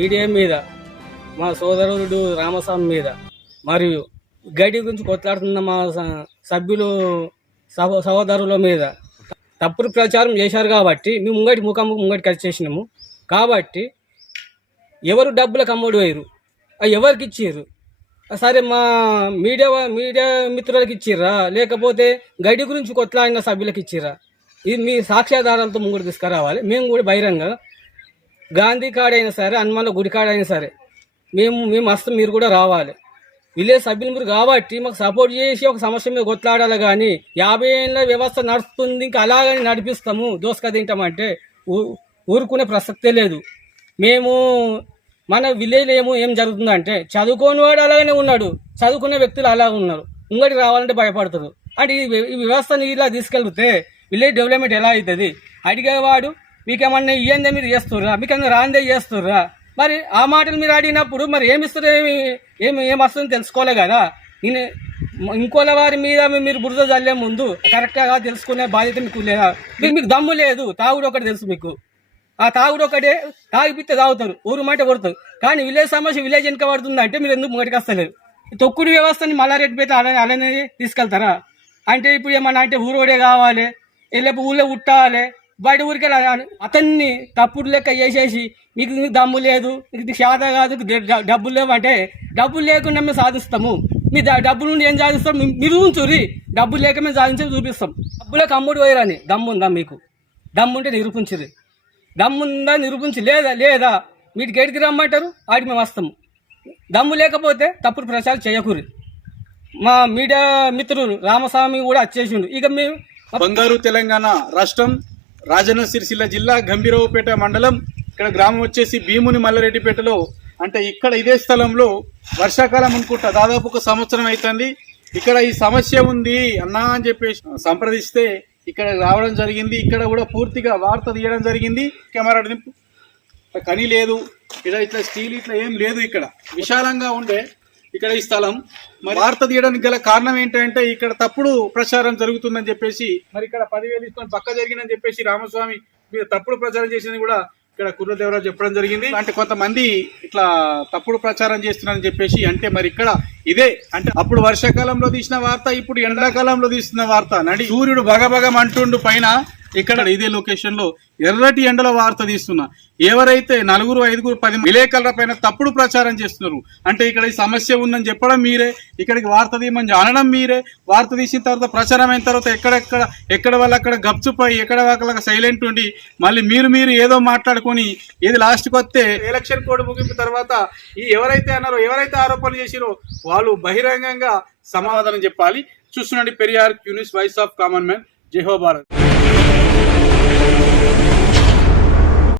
Media మీద మా సోదరుడు రామస్వామి మీద మరియు గడి గురించి కొట్లాడుతున్న మా సభ్యులు సహోదరుల మీద తప్పుడు ప్రచారం చేశారు కాబట్టి మేము ముంగటి కలిసి చేసినాము. కాబట్టి ఎవరు డబ్బులకు అమ్ముడు వేయరు, ఎవరికి ఇచ్చిర్రు? సరే మా మీడియా మిత్రులకు ఇచ్చిర్రా, లేకపోతే గడి గురించి కొట్లాడిన సభ్యులకు ఇచ్చిర్రా? ఇది మీ సాక్ష్యాధారాలతో ముంగడు తీసుకురావాలి. మేము కూడా బహిరంగ గాంధీ కాడైనా సరే, హనుమాన్ల గుడి కాడైనా సరే మేము వస్తాం, మీరు కూడా రావాలి. విలేజ్ సభ్యులు మీరు కాబట్టి మాకు సపోర్ట్ చేసి ఒక సమస్య మీద కొట్లాడాలి. కానీ 50 ఏళ్ళ వ్యవస్థ నడుస్తుంది, ఇంకా అలాగని నడిపిస్తాము, దోసుక తింటామంటే ఊరుకునే ప్రసక్తే లేదు. మేము మన విలేజ్లో ఏం జరుగుతుందంటే చదువుకోని వాడు అలాగనే ఉన్నాడు, చదువుకునే వ్యక్తులు అలాగే ఉన్నారు, ముంగడి రావాలంటే భయపడుతారు. అంటే ఈ వ్యవస్థను ఇలా తీసుకెళ్తే విలేజ్ డెవలప్మెంట్ ఎలా అవుతుంది? అడిగేవాడు మీకేమన్నా ఇయ్యందే మీరు చేస్తుర్రా, మీకేమన్నా రాందే చేస్తుర్రా? మరి ఆ మాటలు మీరు అడిగినప్పుడు మరి ఏమిస్తారు, ఏం వస్తుందో తెలుసుకోలే కదా. నేను ఇంకోళ్ళ వారి మీద మీరు బురద చల్లే ముందు కరెక్ట్గా తెలుసుకునే బాధ్యత మీకు లేదా? మీకు దమ్ము లేదు. తాగుడు ఒకటి తెలుసు మీకు, ఆ తాగుడు ఒకటే, తాగిపిస్తే తాగుతారు, ఊరు మాట కొడతారు. కానీ విలేజ్ సమస్య విలేజ్ వెనుక పడుతుంది అంటే మీరు ఎందుకు ముంగటికి వస్తలేరు? తొక్కుడు వ్యవస్థని మల్లారెడ్డి పెట్టి అలానే తీసుకెళ్తారా? అంటే ఇప్పుడు ఏమన్నా అంటే ఊరోడే కావాలి, లేకపోతే ఊళ్ళో ఉట్టాలి, బయట ఊరికి అతన్ని తప్పుడు లెక్క చేసేసి మీకు దమ్ము లేదు, మీకు శాత కాదు, డబ్బులు లేవు అంటే డబ్బులు లేకుండా మేము సాధిస్తాము. మీ డబ్బులు నుండి ఏం సాధిస్తాం? మీరు ఉంచురి, డబ్బులు లేక మేము సాధించి చూపిస్తాం. డబ్బులకు అమ్ముడు పోయిరని దమ్ముందా మీకు? దమ్ముంటే నిరూపించురి, దమ్ముందా నిరూపించి. లేదా మీరు గడికి రమ్మంటారు, ఆడికి మేము వస్తాము. దమ్ము లేకపోతే తప్పుడు ప్రచారం చేయకూరి. మా మీడియా మిత్రులు రామస్వామి కూడా వచ్చేసిండు. ఇక మేము బంగారు తెలంగాణ రాష్ట్రం, రాజన్న సిరిసిల్ల జిల్లా, గంభీరావుపేట మండలం. ఇక్కడ గ్రామం వచ్చేసి భీముని మల్లారెడ్డిపేటలో. అంటే ఇక్కడ ఇదే స్థలంలో వర్షాకాలం అనుకుంటా దాదాపు 1 సంవత్సరం అవుతుంది. ఇక్కడ ఈ సమస్య ఉంది అన్నా అని చెప్పేసి సంప్రదిస్తే ఇక్కడ రావడం జరిగింది. ఇక్కడ కూడా పూర్తిగా వార్త తీయడం జరిగింది. కెమెరా కని లేదు, ఇట్లా స్టీల్ ఇట్లా ఏం లేదు. ఇక్కడ విశాలంగా ఉండే ఇక్కడ ఈ స్థలం. మరి వార్త తీయడానికి గల కారణం ఏంటంటే ఇక్కడ తప్పుడు ప్రచారం జరుగుతుందని చెప్పేసి, మరి ఇక్కడ 10,000 తీసుకొని పక్క జరిగిందని చెప్పేసి రామస్వామి మీరు తప్పుడు ప్రచారం చేసింది కూడా ఇక్కడ కుర్రదేవరావు చెప్పడం జరిగింది. అంటే కొంతమంది ఇట్లా తప్పుడు ప్రచారం చేస్తున్నారని చెప్పేసి. అంటే మరి ఇక్కడ ఇదే అంటే అప్పుడు వర్షాకాలంలో తీసిన వార్త, ఇప్పుడు ఎండాకాలంలో తీసిన వార్త. నడి సూర్యుడు భగభగం అంటుండు పైన. ఇక్కడ ఇదే లొకేషన్ లో ఎర్రటి ఎండలో వార్త తీస్తున్నా. ఎవరైతే 4, 5, 10 విలేకరుల పైన తప్పుడు ప్రచారం చేస్తున్నారు అంటే ఇక్కడ ఈ సమస్య ఉందని చెప్పడం మీరే, ఇక్కడికి వార్త తీయమని అనడం మీరే. వార్త తీసిన తర్వాత ప్రచారం అయిన తర్వాత ఎక్కడ వాళ్ళు అక్కడ గప్చుపై, ఎక్కడ వాళ్ళ సైలెంట్ ఉండి మళ్ళీ మీరు ఏదో మాట్లాడుకొని ఏది లాస్ట్కి వస్తే ఎలక్షన్ కోడ్ ముగింపు తర్వాత ఈ ఎవరైతే ఆరోపణలు చేసిరో వాళ్ళు బహిరంగంగా సమాధానం చెప్పాలి. చూస్తుండండి Periyar news, voice of common man. జై హో భారత్.